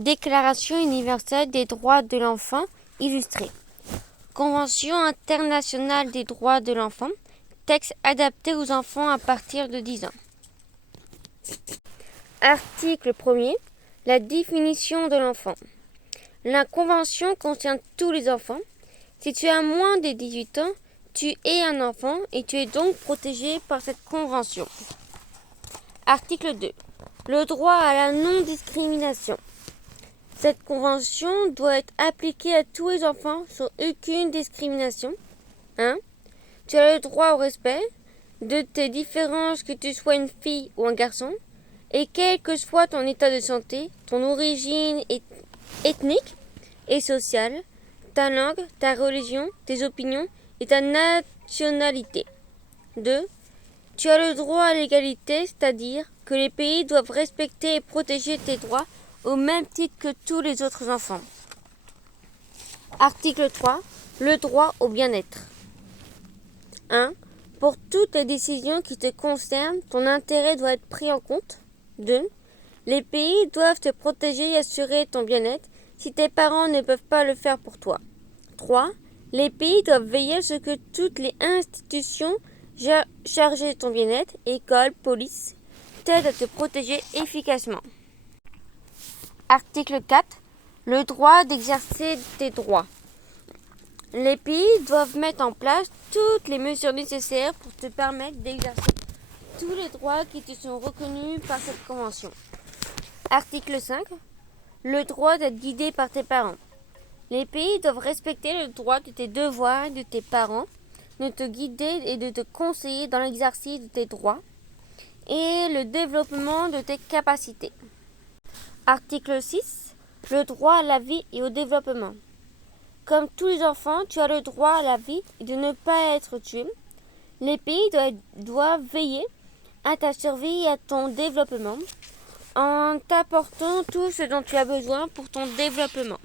Déclaration universelle des droits de l'enfant illustrée. Convention internationale des droits de l'enfant. Texte adapté aux enfants à partir de 10 ans. Article 1er. La définition de l'enfant. La Convention concerne tous les enfants. Si tu as moins de 18 ans, tu es un enfant et tu es donc protégé par cette Convention. Article 2. Le droit à la non-discrimination. Cette convention doit être appliquée à tous les enfants sans aucune discrimination. 1. Tu as le droit au respect de tes différences, que tu sois une fille ou un garçon, et quel que soit ton état de santé, ton origine ethnique et sociale, ta langue, ta religion, tes opinions et ta nationalité. 2. Tu as le droit à l'égalité, c'est-à-dire que les pays doivent respecter et protéger tes droits au même titre que tous les autres enfants. Article 3. Le droit au bien-être. 1. Pour toutes les décisions qui te concernent, ton intérêt doit être pris en compte. 2. Les pays doivent te protéger et assurer ton bien-être si tes parents ne peuvent pas le faire pour toi. 3. Les pays doivent veiller à ce que toutes les institutions chargées de ton bien-être, école, police, t'aident à te protéger efficacement. Article 4. Le droit d'exercer tes droits. Les pays doivent mettre en place toutes les mesures nécessaires pour te permettre d'exercer tous les droits qui te sont reconnus par cette convention. Article 5. Le droit d'être guidé par tes parents. Les pays doivent respecter le droit de tes devoirs et de tes parents, de te guider et de te conseiller dans l'exercice de tes droits et le développement de tes capacités. Article 6. Le droit à la vie et au développement. Comme tous les enfants, tu as le droit à la vie et de ne pas être tué. Les pays doivent veiller à ta survie et à ton développement en t'apportant tout ce dont tu as besoin pour ton développement.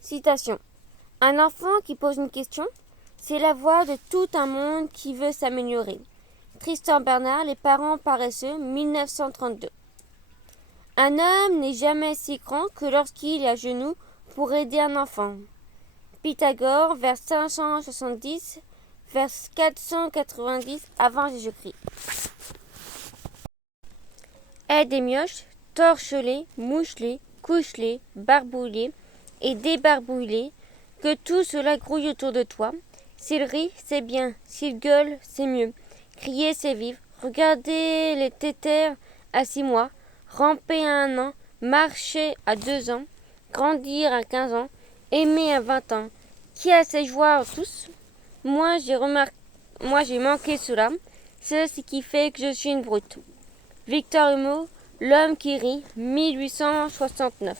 Citation. Un enfant qui pose une question, c'est la voix de tout un monde qui veut s'améliorer. Tristan Bernard, Les parents paresseux, 1932. Un homme n'est jamais si grand que lorsqu'il est à genoux pour aider un enfant. Pythagore, vers 570, vers 490 avant Jésus-Christ. Aide des mioches, torche-les, mouche-les, couche-les, barbouille-les et débarbouille-les, que tout cela grouille autour de toi. S'il rit, c'est bien, s'il gueule, c'est mieux. Crier, c'est vivre. Regardez les tétères à 6 mois, ramper à 1 an, marcher à 2 ans, grandir à 15 ans, aimer à 20 ans. Qui a ses joies tous? Moi, j'ai manqué cela. C'est ce qui fait que je suis une brute. Victor Hugo, L'homme qui rit, 1869.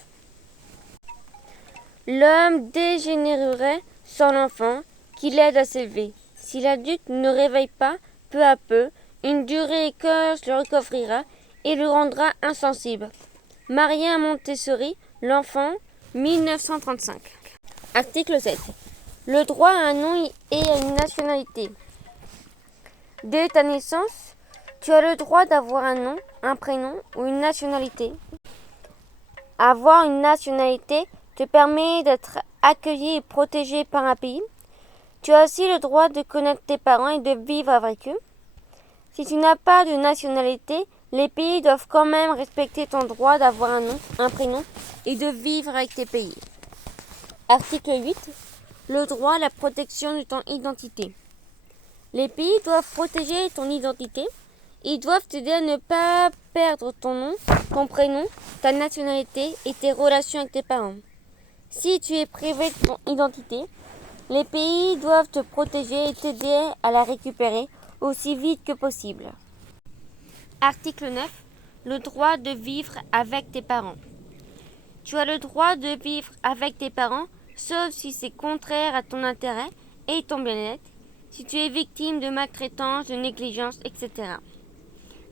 L'homme dégénérerait sans l'enfant qui l'aide à s'élever. Si l'adulte ne réveille pas, peu à peu, une durée écorche le recouvrira et le rendra insensible. Maria Montessori, L'enfant, 1935. Article 7. Le droit à un nom et à une nationalité. Dès ta naissance, tu as le droit d'avoir un nom, un prénom ou une nationalité. Avoir une nationalité te permet d'être accueilli et protégé par un pays. Tu as aussi le droit de connaître tes parents et de vivre avec eux. Si tu n'as pas de nationalité, les pays doivent quand même respecter ton droit d'avoir un nom, un prénom et de vivre avec tes pays. Article 8. Le droit à la protection de ton identité. Les pays doivent protéger ton identité. Ils doivent t'aider à ne pas perdre ton nom, ton prénom, ta nationalité et tes relations avec tes parents. Si tu es privé de ton identité, les pays doivent te protéger et t'aider à la récupérer aussi vite que possible. Article 9. Le droit de vivre avec tes parents. Tu as le droit de vivre avec tes parents, sauf si c'est contraire à ton intérêt et ton bien-être, si tu es victime de maltraitance, de négligence, etc.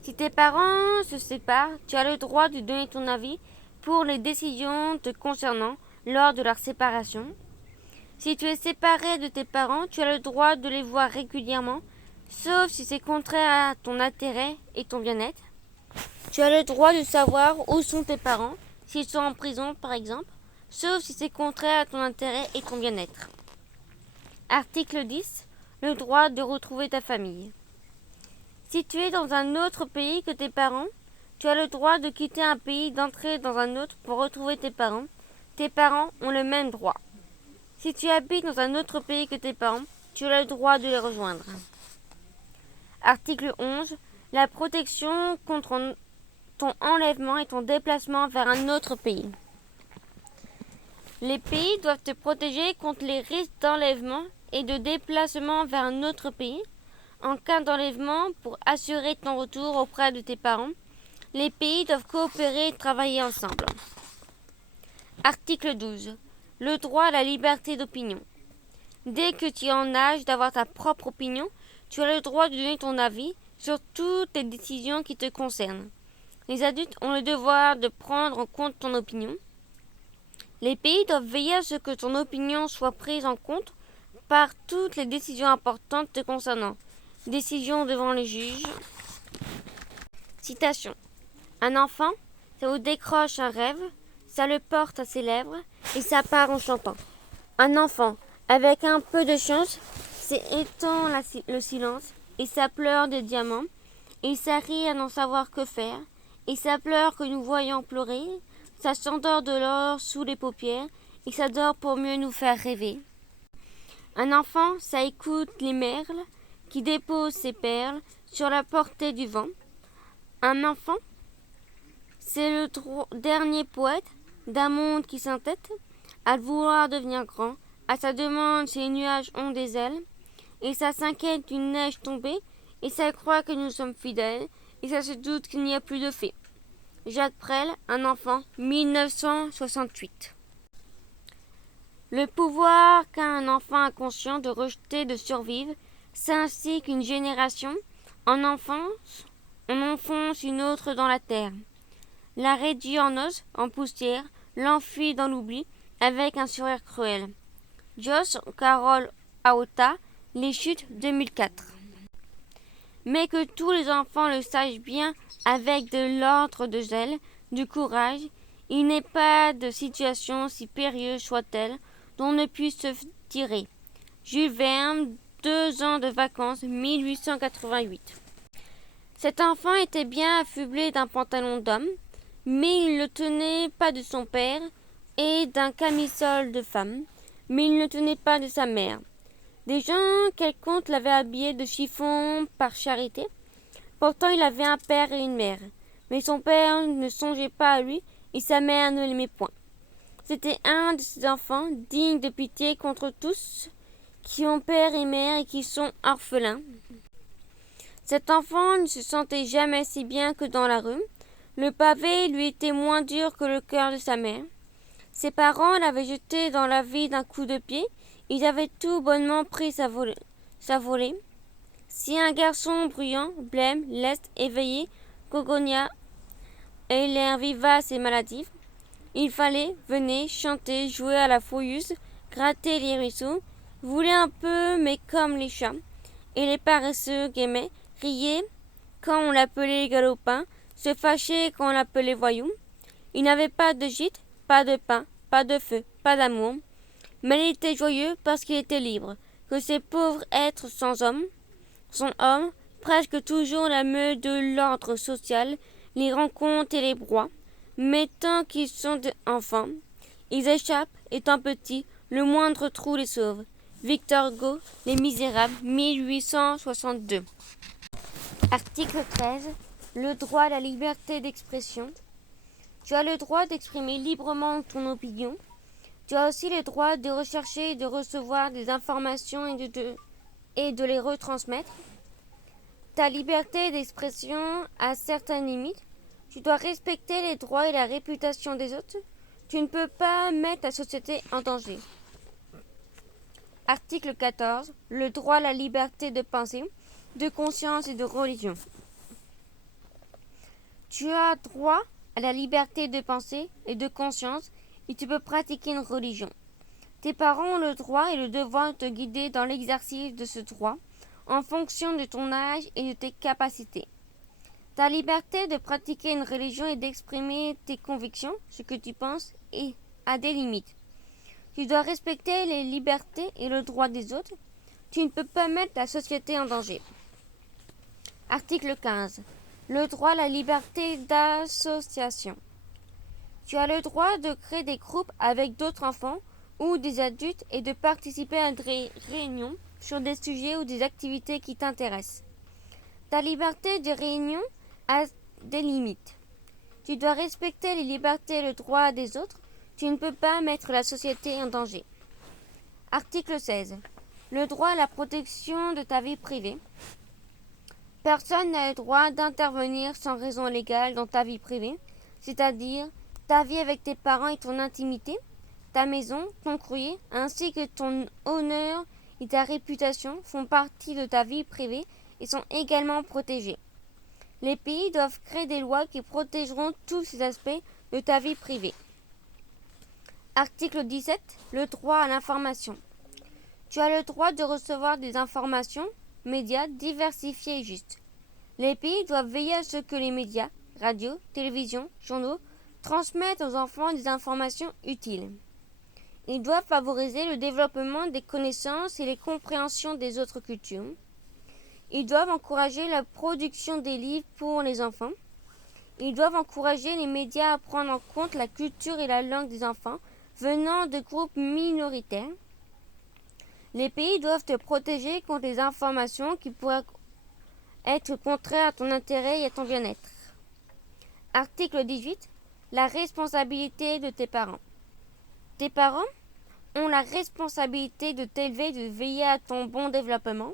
Si tes parents se séparent, tu as le droit de donner ton avis pour les décisions te concernant lors de leur séparation. Si tu es séparé de tes parents, tu as le droit de les voir régulièrement, sauf si c'est contraire à ton intérêt et ton bien-être. Tu as le droit de savoir où sont tes parents s'ils sont en prison par exemple, sauf si c'est contraire à ton intérêt et ton bien-être. Article 10. Le droit de retrouver ta famille. Si tu es dans un autre pays que tes parents, tu as le droit de quitter un pays, d'entrer dans un autre pour retrouver tes parents. Tes parents ont le même droit. Si tu habites dans un autre pays que tes parents, tu as le droit de les rejoindre. Article 11. La protection contre ton enlèvement et ton déplacement vers un autre pays. Les pays doivent te protéger contre les risques d'enlèvement et de déplacement vers un autre pays. En cas d'enlèvement, pour assurer ton retour auprès de tes parents, les pays doivent coopérer et travailler ensemble. Article 12. Le droit à la liberté d'opinion. Dès que tu es en âge d'avoir ta propre opinion, tu as le droit de donner ton avis sur toutes les décisions qui te concernent. Les adultes ont le devoir de prendre en compte ton opinion. Les pays doivent veiller à ce que ton opinion soit prise en compte par toutes les décisions importantes te concernant. Décisions devant les juges. Citation. Un enfant, ça vous décroche un rêve, ça le porte à ses lèvres et ça part en chantant. Un enfant, avec un peu de chance, c'est étend le silence et ça pleure des diamants et ça rit à n'en savoir que faire et ça pleure que nous voyons pleurer, ça s'endort de l'or sous les paupières et ça dort pour mieux nous faire rêver. Un enfant, ça écoute les merles qui déposent ses perles sur la portée du vent. Un enfant, c'est le dernier poète d'un monde qui s'entête à vouloir devenir grand. À sa demande, ces nuages ont des ailes, et ça s'inquiète d'une neige tombée, et ça croit que nous sommes fidèles, et ça se doute qu'il n'y a plus de fées. Jacques Brel, Un enfant, 1968. Le pouvoir qu'a un enfant inconscient de rejeter, de survivre, c'est ainsi qu'une génération, en enfance, on enfonce une autre dans la terre. La réduit en os, en poussière, l'enfuit dans l'oubli, avec un sourire cruel. Joss Carol Aota, Les Chutes 2004. Mais que tous les enfants le sachent bien, avec de l'ordre de zèle, du courage, il n'est pas de situation, si périlleuse soit-elle, dont on ne puisse se tirer. Jules Verne, 2 ans de vacances, 1888. Cet enfant était bien affublé d'un pantalon d'homme, mais il ne tenait pas de son père, et d'un camisole de femme, mais il ne tenait pas de sa mère. Des gens quelconques l'avaient habillé de chiffon par charité. Pourtant il avait un père et une mère, mais son père ne songeait pas à lui, et sa mère ne l'aimait point. C'était un de ces enfants dignes de pitié contre tous, qui ont père et mère et qui sont orphelins. Cet enfant ne se sentait jamais si bien que dans la rue. Le pavé lui était moins dur que le cœur de sa mère. Ses parents l'avaient jeté dans la vie d'un coup de pied. Ils avaient tout bonnement pris sa volée. Si un garçon bruyant, blême, leste, éveillé, cogonia, et l'air vivace et maladif, il fallait, venez, chanter, jouer à la fouilleuse, gratter les ruisseaux, voulait un peu, mais comme les chats, et les paresseux gaimaient, riaient quand on l'appelait galopin, se fâchaient quand on l'appelait voyou. Il n'avait pas de gîte, pas de pain, pas de feu, pas d'amour, mais il était joyeux parce qu'il était libre, que ces pauvres êtres sans homme, presque toujours la meute de l'ordre social, les rencontres et les broie, mais tant qu'ils sont enfants, ils échappent, étant petits, le moindre trou les sauve. Victor Hugo, Les Misérables, 1862. Article 13. Le droit à la liberté d'expression. Tu as le droit d'exprimer librement ton opinion. Tu as aussi le droit de rechercher et de recevoir des informations et de les retransmettre. Ta liberté d'expression a certaines limites. Tu dois respecter les droits et la réputation des autres. Tu ne peux pas mettre ta société en danger. Article 14. Le droit à la liberté de pensée, de conscience et de religion. Tu as droit à la liberté de pensée et de conscience et tu peux pratiquer une religion. Tes parents ont le droit et le devoir de te guider dans l'exercice de ce droit en fonction de ton âge et de tes capacités. Ta liberté de pratiquer une religion et d'exprimer tes convictions, ce que tu penses, a des limites. Tu dois respecter les libertés et le droit des autres. Tu ne peux pas mettre la société en danger. Article 15. Le droit à la liberté d'association. Tu as le droit de créer des groupes avec d'autres enfants ou des adultes et de participer à des réunions sur des sujets ou des activités qui t'intéressent. Ta liberté de réunion a des limites. Tu dois respecter les libertés et le droit des autres. Tu ne peux pas mettre la société en danger. Article 16. Le droit à la protection de ta vie privée. Personne n'a le droit d'intervenir sans raison légale dans ta vie privée, c'est-à-dire ta vie avec tes parents et ton intimité, ta maison, ton courrier, ainsi que ton honneur et ta réputation font partie de ta vie privée et sont également protégés. Les pays doivent créer des lois qui protégeront tous ces aspects de ta vie privée. Article 17. Le droit à l'information. Tu as le droit de recevoir des informations, médias diversifiés et justes. Les pays doivent veiller à ce que les médias, radio, télévision, journaux, transmettent aux enfants des informations utiles. Ils doivent favoriser le développement des connaissances et les compréhensions des autres cultures. Ils doivent encourager la production des livres pour les enfants. Ils doivent encourager les médias à prendre en compte la culture et la langue des enfants venant de groupes minoritaires. Les pays doivent te protéger contre les informations qui pourraient être contraires à ton intérêt et à ton bien-être. Article 18. La responsabilité de tes parents. Tes parents ont la responsabilité de t'élever et de veiller à ton bon développement.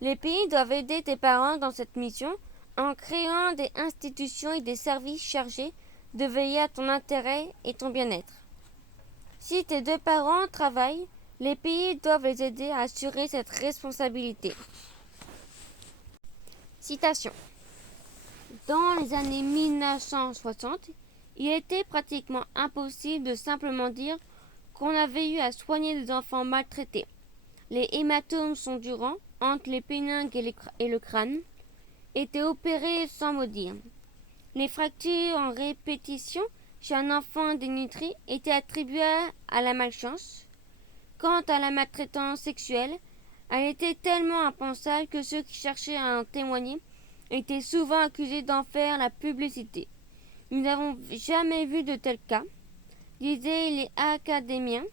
Les pays doivent aider tes parents dans cette mission en créant des institutions et des services chargés de veiller à ton intérêt et ton bien-être. Si tes deux parents travaillent, les pays doivent les aider à assurer cette responsabilité. Citation. Dans les années 1960, il était pratiquement impossible de simplement dire qu'on avait eu à soigner des enfants maltraités. Les hématomes sondurants entre les péninges et le crâne étaient opérés sans mot dire. Les fractures en répétition chez un enfant dénutri étaient attribuées à la malchance. Quant à la maltraitance sexuelle, elle était tellement impensable que ceux qui cherchaient à en témoigner étaient souvent accusés d'en faire la publicité. Nous n'avons jamais vu de tels cas, disaient les académiciens,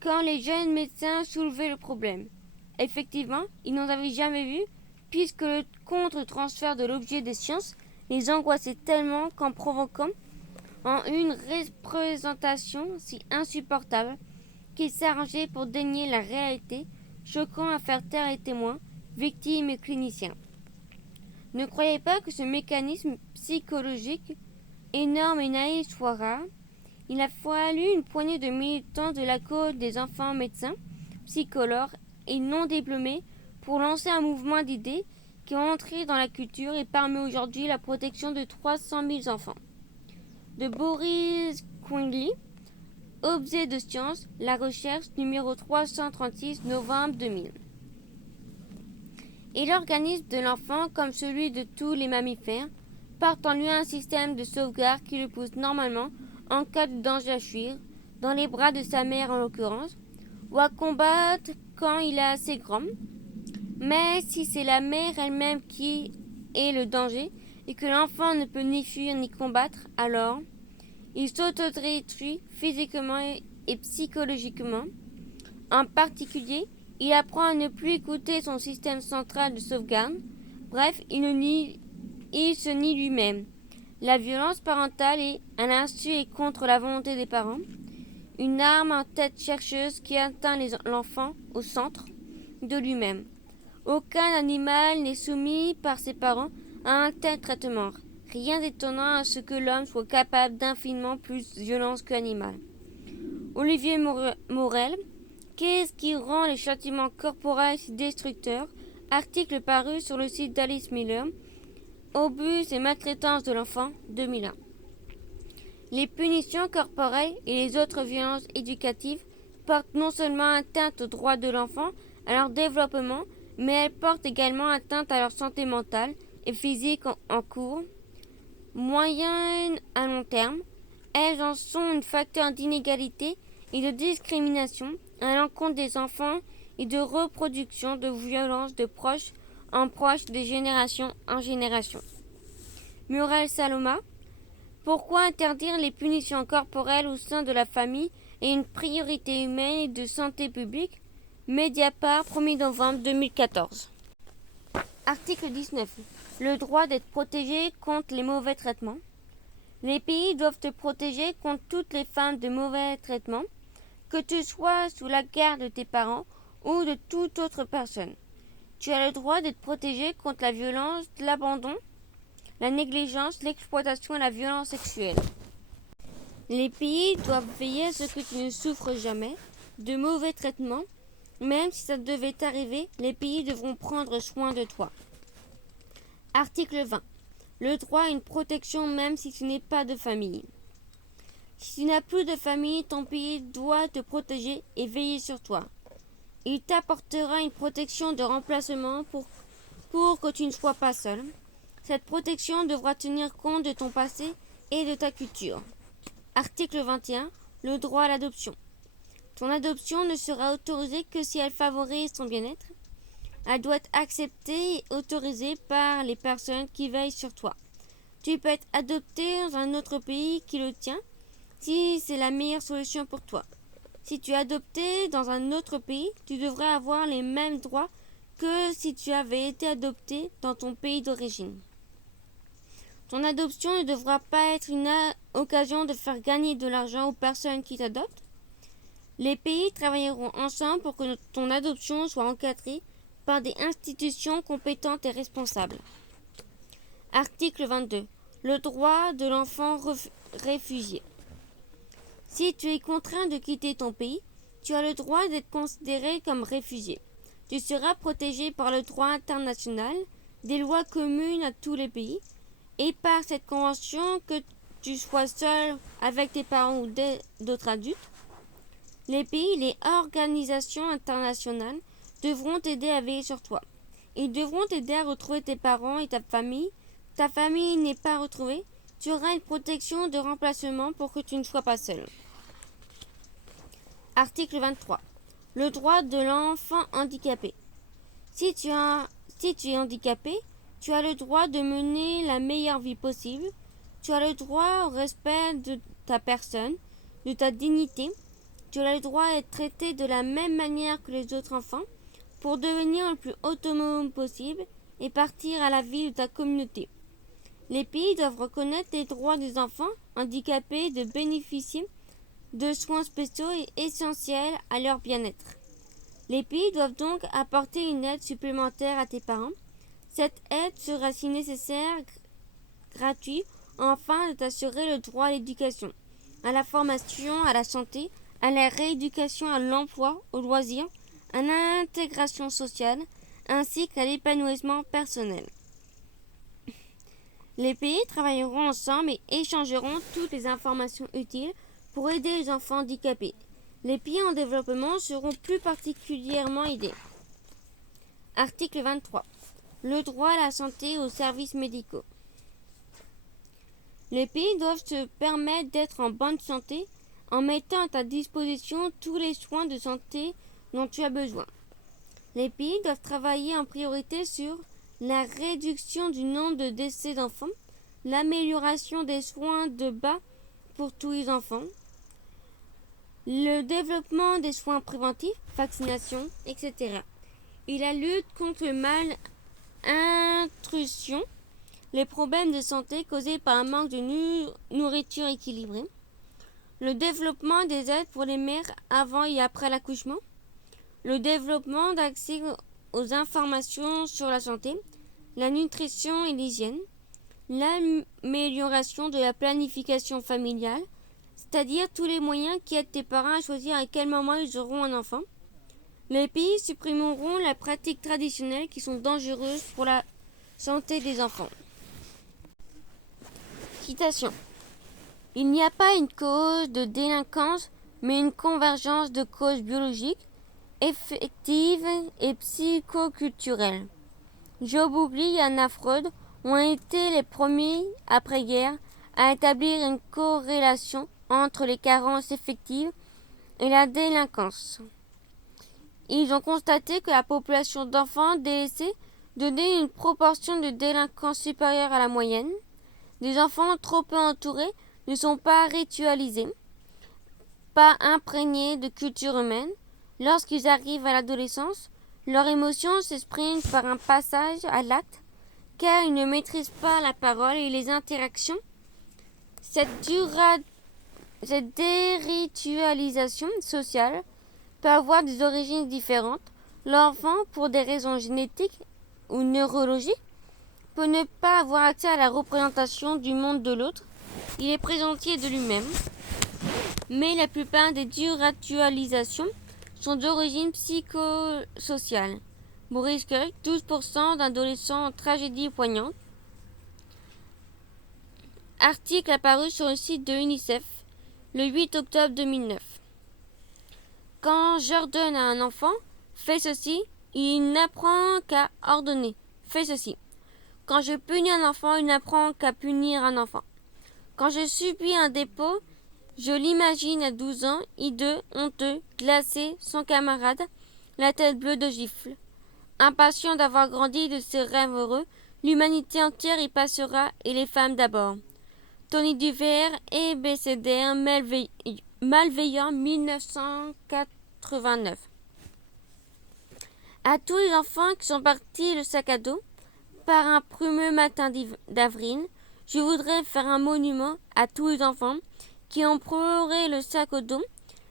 quand les jeunes médecins soulevaient le problème. Effectivement, ils n'en avaient jamais vu, puisque le contre-transfert de l'objet des sciences les angoissait tellement qu'en provoquant en une représentation si insupportable qu'ils s'arrangeaient pour dénier la réalité, choquant à faire taire les témoins, victimes et cliniciens. Ne croyez pas que ce mécanisme psychologique, énorme et naïf, soit rare. Il a fallu une poignée de militants de la cause des enfants médecins, psychologues et non diplômés pour lancer un mouvement d'idées qui ont entré dans la culture et permet aujourd'hui la protection de 300 000 enfants. De Boris Quigley, Objet de science, la recherche, numéro 336, novembre 2000. Et l'organisme de l'enfant, comme celui de tous les mammifères, porte en lui un système de sauvegarde qui le pousse normalement, en cas de danger, à fuir, dans les bras de sa mère en l'occurrence, ou à combattre quand il est assez grand. Mais si c'est la mère elle-même qui est le danger, et que l'enfant ne peut ni fuir ni combattre, alors il s'autodétruit physiquement et psychologiquement. En particulier, il apprend à ne plus écouter son système central de sauvegarde. Bref, il se nie lui-même. La violence parentale est, à l'insu et contre la volonté des parents, une arme en tête chercheuse qui atteint l'enfant au centre de lui-même. Aucun animal n'est soumis par ses parents à un tel traitement. Rien d'étonnant à ce que l'homme soit capable d'infiniment plus de violence qu'animal. Olivier Morel, qu'est-ce qui rend les châtiments corporels si destructeurs? Article paru sur le site d'Alice Miller, Obus et maltraitance de l'enfant, 2001. Les punitions corporelles et les autres violences éducatives portent non seulement atteinte aux droits de l'enfant, à leur développement, mais elles portent également atteinte à leur santé mentale et physique en court, moyen à long terme. Elles en sont un facteur d'inégalité et de discrimination à l'encontre des enfants et de reproduction de violences de proches en proches, de génération en génération. Muriel Saloma. Pourquoi interdire les punitions corporelles au sein de la famille est une priorité humaine et de santé publique? Mediapart, 1er novembre 2014. Article 19. Le droit d'être protégé contre les mauvais traitements. Les pays doivent te protéger contre toutes les formes de mauvais traitements, que tu sois sous la garde de tes parents ou de toute autre personne. Tu as le droit d'être protégé contre la violence, l'abandon, la négligence, l'exploitation et la violence sexuelle. Les pays doivent veiller à ce que tu ne souffres jamais de mauvais traitements. Même si ça devait t'arriver, les pays devront prendre soin de toi. Article 20. Le droit à une protection même si tu n'es pas de famille. Si tu n'as plus de famille, ton pays doit te protéger et veiller sur toi. Il t'apportera une protection de remplacement pour que tu ne sois pas seul. Cette protection devra tenir compte de ton passé et de ta culture. Article 21. Le droit à l'adoption. Ton adoption ne sera autorisée que si elle favorise ton bien-être. Elle doit être acceptée et autorisée par les personnes qui veillent sur toi. Tu peux être adopté dans un autre pays qui le tient si c'est la meilleure solution pour toi. Si tu es adopté dans un autre pays, tu devrais avoir les mêmes droits que si tu avais été adopté dans ton pays d'origine. Ton adoption ne devra pas être une occasion de faire gagner de l'argent aux personnes qui t'adoptent. Les pays travailleront ensemble pour que ton adoption soit encadrée par des institutions compétentes et responsables. Article 22. Le droit de l'enfant réfugié. Si tu es contraint de quitter ton pays, tu as le droit d'être considéré comme réfugié. Tu seras protégé par le droit international, des lois communes à tous les pays, et par cette convention, que tu sois seul avec tes parents ou d'autres adultes. Les pays, les organisations internationales devront t'aider à veiller sur toi. Ils devront t'aider à retrouver tes parents et ta famille. Ta famille n'est pas retrouvée, tu auras une protection de remplacement pour que tu ne sois pas seul. Article 23. Le droit de l'enfant handicapé. Si tu es handicapé, tu as le droit de mener la meilleure vie possible. Tu as le droit au respect de ta personne, de ta dignité. Tu as le droit d'être traité de la même manière que les autres enfants pour devenir le plus autonome possible et partir à la vie de ta communauté. Les pays doivent reconnaître les droits des enfants handicapés de bénéficier de soins spéciaux et essentiels à leur bien-être. Les pays doivent donc apporter une aide supplémentaire à tes parents. Cette aide sera si nécessaire gratuite afin de t'assurer le droit à l'éducation, à la formation, à la santé, à la rééducation, à l'emploi, aux loisirs, à l'intégration sociale, ainsi qu'à l'épanouissement personnel. Les pays travailleront ensemble et échangeront toutes les informations utiles pour aider les enfants handicapés. Les pays en développement seront plus particulièrement aidés. Article 23. Le droit à la santé et aux services médicaux. Les pays doivent se permettre d'être en bonne santé en mettant à ta disposition tous les soins de santé dont tu as besoin. Les pays doivent travailler en priorité sur la réduction du nombre de décès d'enfants, l'amélioration des soins de base pour tous les enfants, le développement des soins préventifs, vaccination, etc. Et la lutte contre le malnutrition, les problèmes de santé causés par un manque de nourriture équilibrée, le développement des aides pour les mères avant et après l'accouchement, le développement d'accès aux informations sur la santé, la nutrition et l'hygiène, l'amélioration de la planification familiale, c'est-à-dire tous les moyens qui aident tes parents à choisir à quel moment ils auront un enfant. Les pays supprimeront les pratiques traditionnelles qui sont dangereuses pour la santé des enfants. Citation. Il n'y a pas une cause de délinquance, mais une convergence de causes biologiques, effective et psychoculturelle. Joe Bugly et Anna Freud ont été les premiers, après-guerre, à établir une corrélation entre les carences affectives et la délinquance. Ils ont constaté que la population d'enfants délaissés donnait une proportion de délinquance supérieure à la moyenne. Des enfants trop peu entourés ne sont pas ritualisés, pas imprégnés de culture humaine. Lorsqu'ils arrivent à l'adolescence, leurs émotions s'expriment par un passage à l'acte, car ils ne maîtrisent pas la parole et les interactions. Cette déritualisation sociale peut avoir des origines différentes. L'enfant, pour des raisons génétiques ou neurologiques, peut ne pas avoir accès à la représentation du monde de l'autre. Il est prisonnier de lui-même. Mais la plupart des déritualisations sont d'origine psychosociale. Boris Kirk, 12% d'adolescents en tragédie poignante. Article apparu sur le site de UNICEF le 8 octobre 2009. Quand j'ordonne à un enfant, fais ceci, il n'apprend qu'à ordonner, fais ceci. Quand je punis un enfant, il n'apprend qu'à punir un enfant. Quand je subis un dépôt, je l'imagine à 12 ans, hideux, honteux, glacé, sans camarade, la tête bleue de gifle. Impatient d'avoir grandi de ses rêves heureux, l'humanité entière y passera et les femmes d'abord. Tony Duvert, abécédaire, malveillant, 1989. À tous les enfants qui sont partis le sac à dos, par un brumeux matin d'avril, je voudrais faire un monument à tous les enfants qui ont pleuré le sac au dos,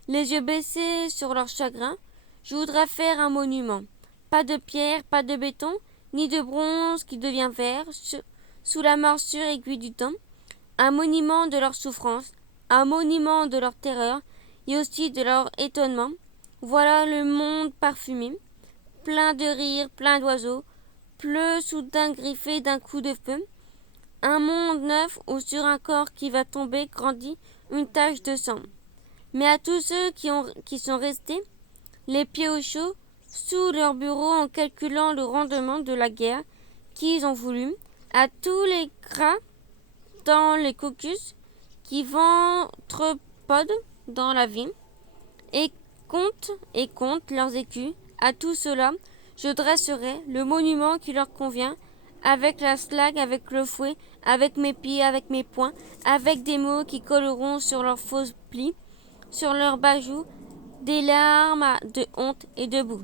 les yeux baissés sur leur chagrin. Je voudrais faire un monument. Pas de pierre, pas de béton, ni de bronze qui devient vert, sous la morsure aiguë du temps. Un monument de leur souffrance, un monument de leur terreur, et aussi de leur étonnement. Voilà le monde parfumé, plein de rires, plein d'oiseaux, pleut soudain griffé d'un coup de feu. Un monde neuf où sur un corps qui va tomber grandit une tache de sang. Mais à tous ceux qui sont restés, les pieds au chaud, sous leur bureau en calculant le rendement de la guerre qu'ils ont voulu, à tous les gras dans les caucus qui ventrepodent dans la vie et comptent leurs écus, à tout cela, je dresserai le monument qui leur convient, avec la slague, avec le fouet, avec mes pieds, avec mes poings, avec des mots qui colleront sur leurs fausses plis, sur leurs bajoux, des larmes de honte et de boue.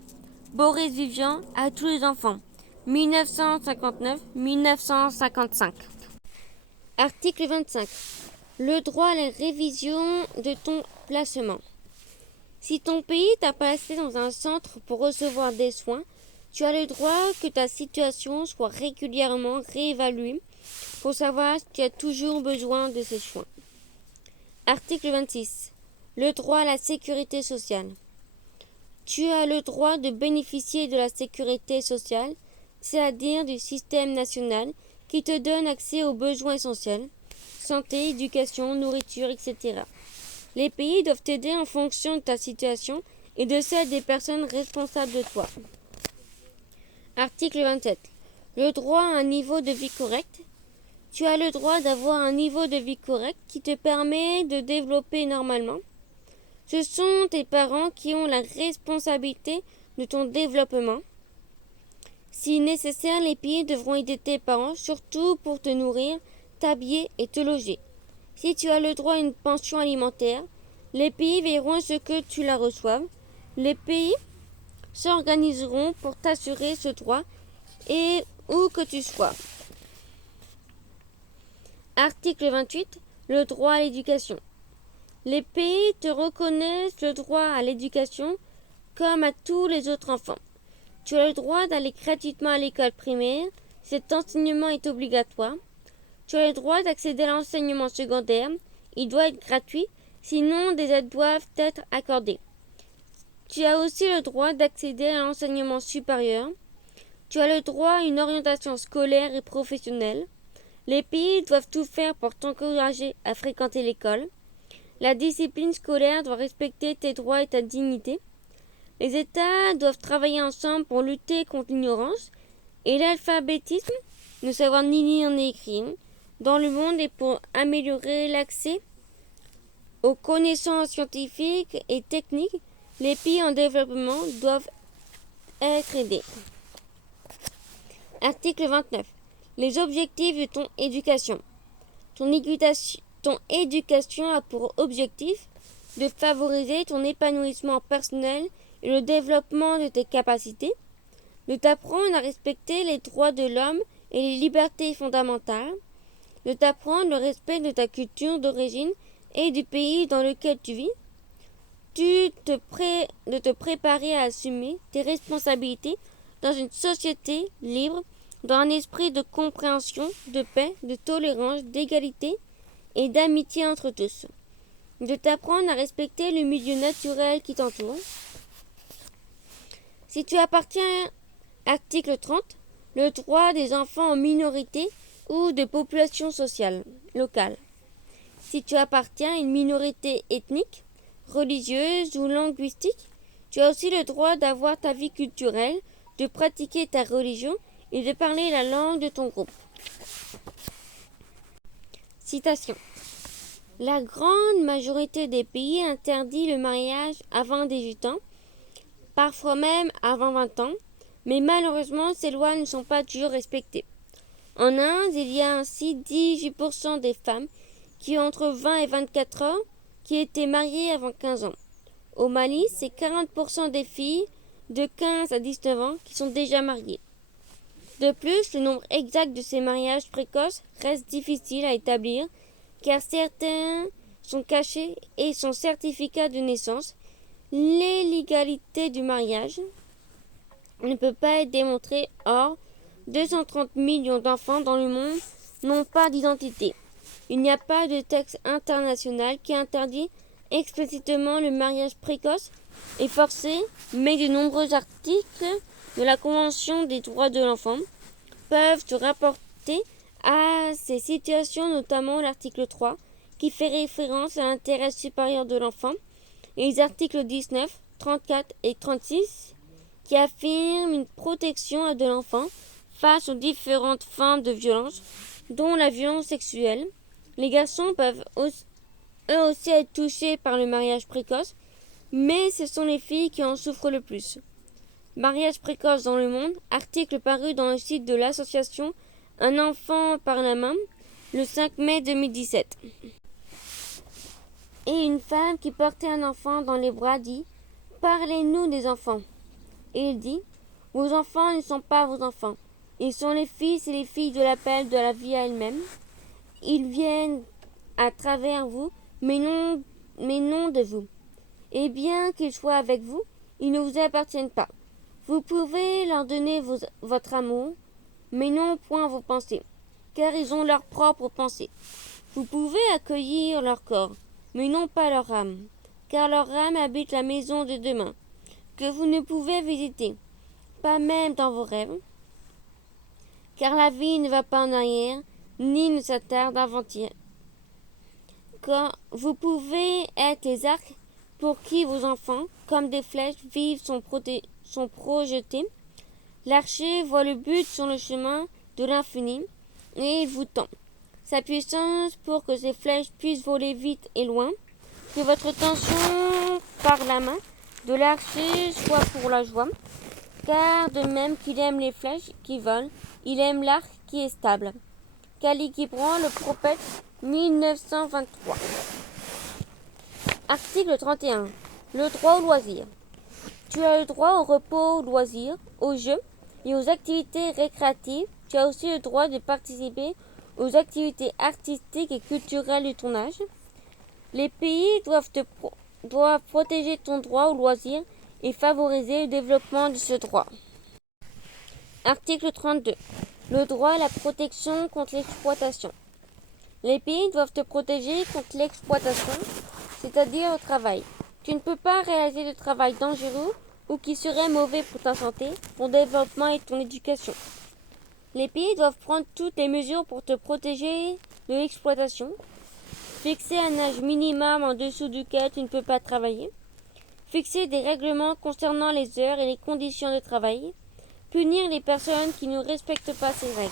Boris Vivian à tous les enfants. 1959-1955. Article 25. Le droit à la révision de ton placement. Si ton pays t'a placé dans un centre pour recevoir des soins, tu as le droit que ta situation soit régulièrement réévaluée pour savoir si tu as toujours besoin de ces soins. Article 26. Le droit à la sécurité sociale. Tu as le droit de bénéficier de la sécurité sociale, c'est-à-dire du système national qui te donne accès aux besoins essentiels, santé, éducation, nourriture, etc. Les pays doivent t'aider en fonction de ta situation et de celle des personnes responsables de toi. Article 27. Le droit à un niveau de vie correct. Tu as le droit d'avoir un niveau de vie correct qui te permet de développer normalement. Ce sont tes parents qui ont la responsabilité de ton développement. Si nécessaire, les pays devront aider tes parents, surtout pour te nourrir, t'habiller et te loger. Si tu as le droit à une pension alimentaire, les pays verront à ce que tu la reçoives. Les pays s'organiseront pour t'assurer ce droit et où que tu sois. Article 28. Le droit à l'éducation. Les pays te reconnaissent le droit à l'éducation comme à tous les autres enfants. Tu as le droit d'aller gratuitement à l'école primaire. Cet enseignement est obligatoire. Tu as le droit d'accéder à l'enseignement secondaire. Il doit être gratuit, sinon des aides doivent être accordées. Tu as aussi le droit d'accéder à l'enseignement supérieur. Tu as le droit à une orientation scolaire et professionnelle. Les pays doivent tout faire pour t'encourager à fréquenter l'école. La discipline scolaire doit respecter tes droits et ta dignité. Les États doivent travailler ensemble pour lutter contre l'ignorance et l'alphabétisme, ne savoir ni lire ni écrire, dans le monde et pour améliorer l'accès aux connaissances scientifiques et techniques. Les pays en développement doivent être aidés. Article 29. Les objectifs de ton éducation. Ton éducation a pour objectif de favoriser ton épanouissement personnel et le développement de tes capacités, de t'apprendre à respecter les droits de l'homme et les libertés fondamentales, de t'apprendre le respect de ta culture d'origine et du pays dans lequel tu vis, de te préparer à assumer tes responsabilités dans une société libre, dans un esprit de compréhension, de paix, de tolérance, d'égalité et d'amitié entre tous, de t'apprendre à respecter le milieu naturel qui t'entoure. Si tu appartiens à article 30, le droit des enfants en minorité ou de population sociale locale. Si tu appartiens à une minorité ethnique, religieuse ou linguistique, tu as aussi le droit d'avoir ta vie culturelle, de pratiquer ta religion et de parler la langue de ton groupe. Citation. La grande majorité des pays interdit le mariage avant 18 ans, parfois même avant 20 ans, mais malheureusement ces lois ne sont pas toujours respectées. En Inde, il y a ainsi 18% des femmes qui ont entre 20 et 24 ans qui étaient mariées avant 15 ans. Au Mali, c'est 40% des filles de 15 à 19 ans qui sont déjà mariées. De plus, le nombre exact de ces mariages précoces reste difficile à établir car certains sont cachés et son certificat de naissance. L'illégalité du mariage ne peut pas être démontrée. Or, 230 millions d'enfants dans le monde n'ont pas d'identité. Il n'y a pas de texte international qui interdit explicitement le mariage précoce et forcé, mais de nombreux articles de la Convention des droits de l'enfant peuvent se rapporter à ces situations, notamment l'article 3 qui fait référence à l'intérêt supérieur de l'enfant et les articles 19, 34 et 36 qui affirment une protection de l'enfant face aux différentes formes de violence, dont la violence sexuelle. Les garçons peuvent eux aussi être touchés par le mariage précoce, mais ce sont les filles qui en souffrent le plus. Mariage précoce dans le monde, article paru dans le site de l'association Un enfant par la main, le 5 mai 2017. Et une femme qui portait un enfant dans les bras dit « Parlez-nous des enfants ». Et il dit « Vos enfants ne sont pas vos enfants. Ils sont les fils et les filles de l'appel de la vie à elle-même. Ils viennent à travers vous, mais non de vous. Et bien qu'ils soient avec vous, ils ne vous appartiennent pas. Vous pouvez leur donner votre amour, mais non point vos pensées, car ils ont leurs propres pensées. Vous pouvez accueillir leur corps, mais non pas leur âme, car leur âme habite la maison de demain, que vous ne pouvez visiter, pas même dans vos rêves, car la vie ne va pas en arrière, ni ne s'attarde avant-hier. Quand vous pouvez être les arcs pour qui vos enfants, comme des flèches vives, sont projetés. L'archer voit le but sur le chemin de l'infini et il vous tend sa puissance pour que ces flèches puissent voler vite et loin. Que votre tension par la main de l'archer soit pour la joie, car de même qu'il aime les flèches qui volent, il aime l'arc qui est stable. Khalil Gibran, le prophète, 1923. Article 31. Le droit au loisir. Tu as le droit au repos, au loisir, aux jeux et aux activités récréatives. Tu as aussi le droit de participer aux activités artistiques et culturelles de ton âge. Les pays doivent protéger ton droit au loisir et favoriser le développement de ce droit. Article 32. Le droit à la protection contre l'exploitation. Les pays doivent te protéger contre l'exploitation, c'est-à-dire au travail. Tu ne peux pas réaliser de travail dangereux ou qui serait mauvais pour ta santé, ton développement et ton éducation. Les pays doivent prendre toutes les mesures pour te protéger de l'exploitation, fixer un âge minimum en dessous duquel tu ne peux pas travailler, Fixer des règlements concernant les heures et les conditions de travail. Punir les personnes qui ne respectent pas ces règles.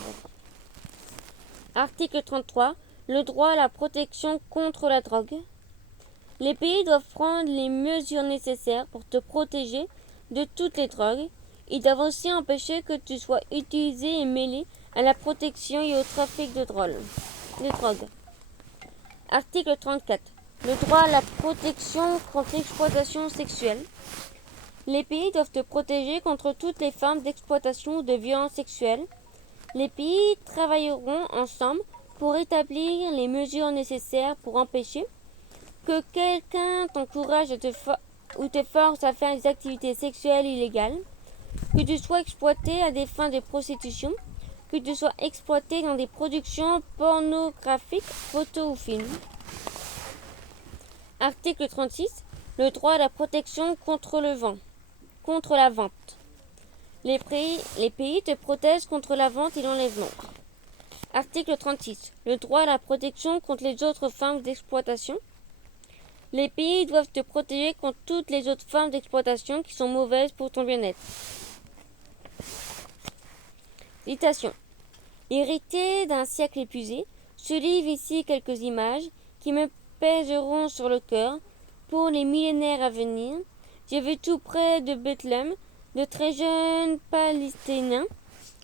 Article 33. Le droit à la protection contre la drogue. Les pays doivent prendre les mesures nécessaires pour te protéger de toutes les drogues. Ils doivent aussi empêcher que tu sois utilisé et mêlé à la protection et au trafic de drogue. Article 34. Le droit à la protection contre l'exploitation sexuelle. Les pays doivent te protéger contre toutes les formes d'exploitation ou de violence sexuelle. Les pays travailleront ensemble pour établir les mesures nécessaires pour empêcher que quelqu'un t'encourage ou te force à faire des activités sexuelles illégales, que tu sois exploité à des fins de prostitution, que tu sois exploité dans des productions pornographiques, photos ou films. Article 36. Le droit à la protection contre la vente. Les pays te protègent contre la vente et l'enlèvement. Article 36. Le droit à la protection contre les autres formes d'exploitation. Les pays doivent te protéger contre toutes les autres formes d'exploitation qui sont mauvaises pour ton bien-être. Citation. Hérité d'un siècle épuisé, je livre ici quelques images qui me pèseront sur le cœur pour les millénaires à venir. J'ai vu tout près de Bethléem de très jeunes Palestiniens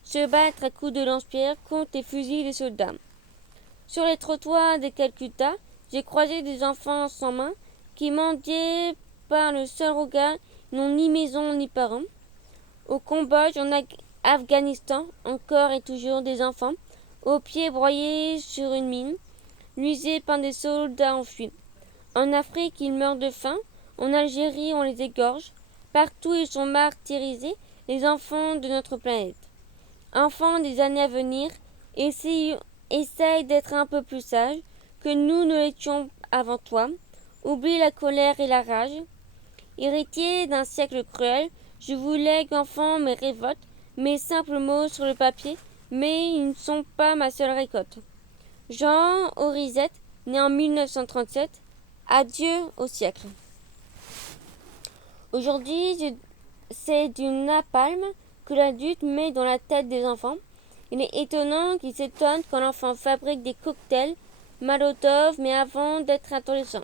se battre à coups de lance-pierre contre les fusils des soldats. Sur les trottoirs de Calcutta, j'ai croisé des enfants sans main qui mendiaient par le seul regard, n'ont ni maison ni parents. Au Cambodge, en Afghanistan, encore et toujours des enfants, aux pieds broyés sur une mine, luisés par des soldats enfuis. En Afrique, ils meurent de faim. En Algérie, on les égorge. Partout, ils sont martyrisés, les enfants de notre planète. Enfants des années à venir, essaye d'être un peu plus sage que nous ne l'étions avant toi. Oublie la colère et la rage. Héritier d'un siècle cruel, je vous lègue, enfants, mes révoltes, mes simples mots sur le papier, mais ils ne sont pas ma seule récolte. Jean Orizette, né en 1937, adieu au siècle. Aujourd'hui, c'est du napalm que l'adulte met dans la tête des enfants. Il est étonnant qu'ils s'étonnent quand l'enfant fabrique des cocktails Molotov, mais avant d'être adolescent.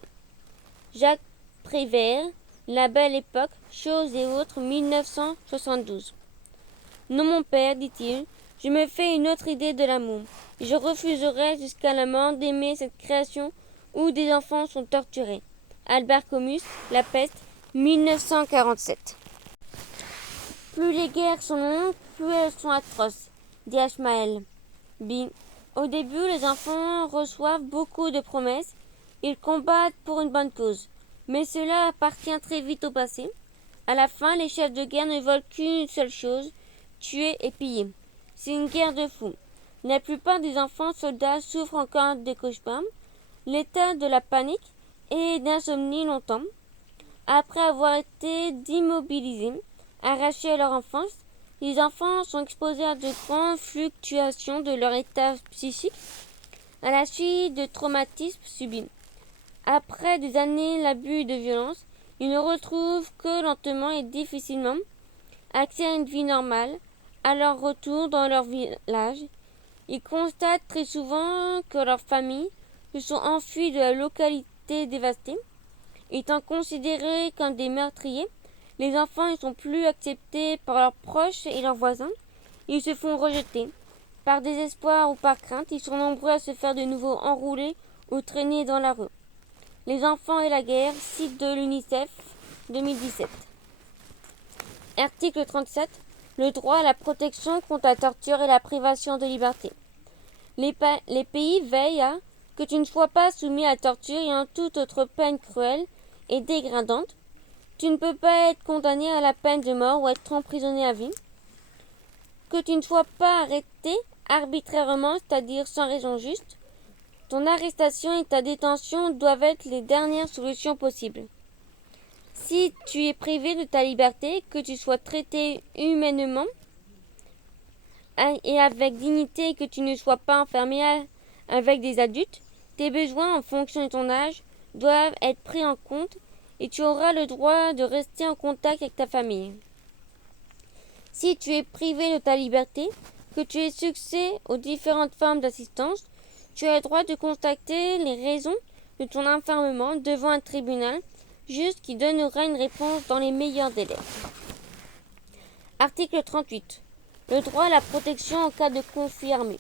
Jacques Prévert, La Belle Époque, Choses et autres, 1972. Non, mon père, dit-il, je me fais une autre idée de l'amour. Je refuserai jusqu'à la mort d'aimer cette création où des enfants sont torturés. Albert Camus, La Peste, 1947. Plus les guerres sont longues, plus elles sont atroces, dit Ashmael. Au début, les enfants reçoivent beaucoup de promesses. Ils combattent pour une bonne cause. Mais cela appartient très vite au passé. À la fin, les chefs de guerre ne veulent qu'une seule chose, tuer et piller. C'est une guerre de fous. La plupart des enfants soldats souffrent encore des cauchemars, l'état de la panique et d'insomnie longtemps. Après avoir été immobilisés, arrachés à leur enfance, les enfants sont exposés à de grandes fluctuations de leur état psychique à la suite de traumatismes subis. Après des années d'abus et de violence, ils ne retrouvent que lentement et difficilement accès à une vie normale. À leur retour dans leur village, ils constatent très souvent que leurs familles se sont enfuies de la localité dévastée. Étant considérés comme des meurtriers, les enfants ne sont plus acceptés par leurs proches et leurs voisins. Ils se font rejeter. Par désespoir ou par crainte, ils sont nombreux à se faire de nouveau enrouler ou traîner dans la rue. Les enfants et la guerre, site de l'UNICEF, 2017. Article 37. Le droit à la protection contre la torture et la privation de liberté. Les pays veillent à que tu ne sois pas soumis à la torture et à toute autre peine cruelle et dégradante. Tu ne peux pas être condamné à la peine de mort ou être emprisonné à vie. Que tu ne sois pas arrêté arbitrairement, c'est-à-dire sans raison juste. Ton arrestation et ta détention doivent être les dernières solutions possibles. Si tu es privé de ta liberté, que tu sois traité humainement et avec dignité et que tu ne sois pas enfermé avec des adultes, tes besoins en fonction de ton âge doivent être pris en compte et tu auras le droit de rester en contact avec ta famille. Si tu es privé de ta liberté, que tu aies succès aux différentes formes d'assistance, tu as le droit de contacter les raisons de ton enfermement devant un tribunal juste qui donnera une réponse dans les meilleurs délais. Article 38. Le droit à la protection en cas de conflit armé.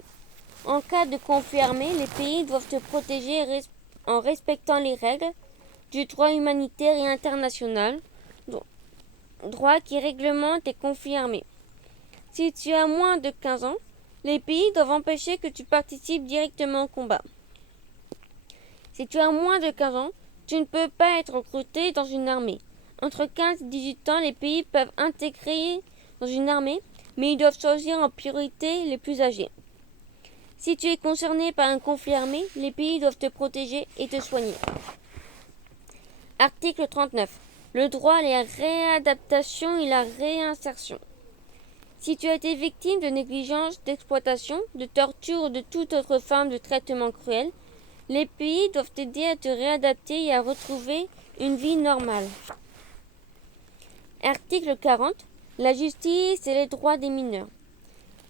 En cas de conflit armé, les pays doivent te protéger en respectant les règles du droit humanitaire et international, droit qui réglemente les conflits armés. Si tu as moins de 15 ans, les pays doivent empêcher que tu participes directement au combat. Si tu as moins de 15 ans, tu ne peux pas être recruté dans une armée. Entre 15 et 18 ans, les pays peuvent intégrer dans une armée, mais ils doivent choisir en priorité les plus âgés. Si tu es concerné par un conflit armé, les pays doivent te protéger et te soigner. Article 39. Le droit à la réadaptation et la réinsertion. Si tu as été victime de négligence, d'exploitation, de torture ou de toute autre forme de traitement cruel, les pays doivent t'aider à te réadapter et à retrouver une vie normale. Article 40. La justice et les droits des mineurs.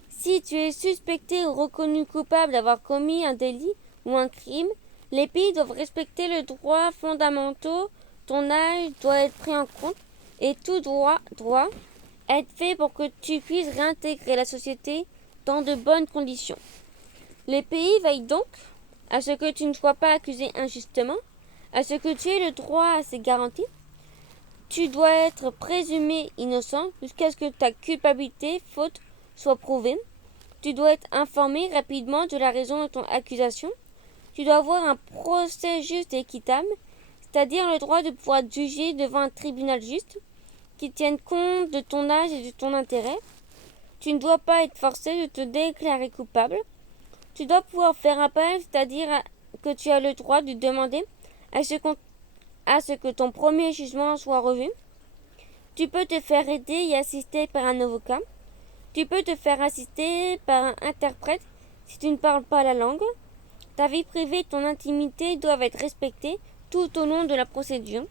Si tu es suspecté ou reconnu coupable d'avoir commis un délit ou un crime, les pays doivent respecter les droits fondamentaux. Ton âge doit être pris en compte et tout doit être fait pour que tu puisses réintégrer la société dans de bonnes conditions. Les pays veillent donc à ce que tu ne sois pas accusé injustement, à ce que tu aies le droit à ces garanties. Tu dois être présumé innocent jusqu'à ce que ta culpabilité, faute, soit prouvée. Tu dois être informé rapidement de la raison de ton accusation. Tu dois avoir un procès juste et équitable, c'est-à-dire le droit de pouvoir être jugé devant un tribunal juste, qui tienne compte de ton âge et de ton intérêt. Tu ne dois pas être forcé de te déclarer coupable. Tu dois pouvoir faire appel, c'est-à-dire que tu as le droit de demander à ce que ton premier jugement soit revu. Tu peux te faire aider et assister par un avocat. Tu peux te faire assister par un interprète si tu ne parles pas la langue. Ta vie privée et ton intimité doivent être respectées tout au long de la procédure.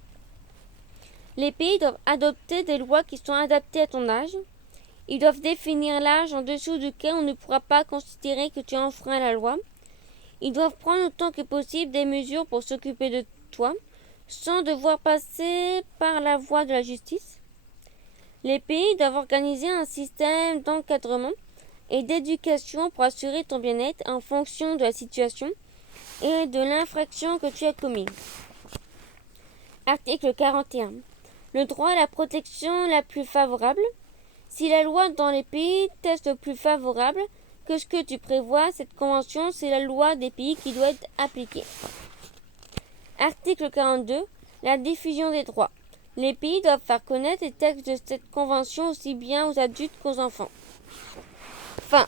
Les pays doivent adopter des lois qui sont adaptées à ton âge. Ils doivent définir l'âge en dessous duquel on ne pourra pas considérer que tu as enfreint la loi. Ils doivent prendre autant que possible des mesures pour s'occuper de toi, sans devoir passer par la voie de la justice. Les pays doivent organiser un système d'encadrement et d'éducation pour assurer ton bien-être en fonction de la situation et de l'infraction que tu as commise. Article 41. Le droit à la protection la plus favorable. Si la loi dans les pays teste plus favorable que ce que tu prévois, cette convention, c'est la loi des pays qui doit être appliquée. Article 42. La diffusion des droits. Les pays doivent faire connaître les textes de cette convention aussi bien aux adultes qu'aux enfants. Fin.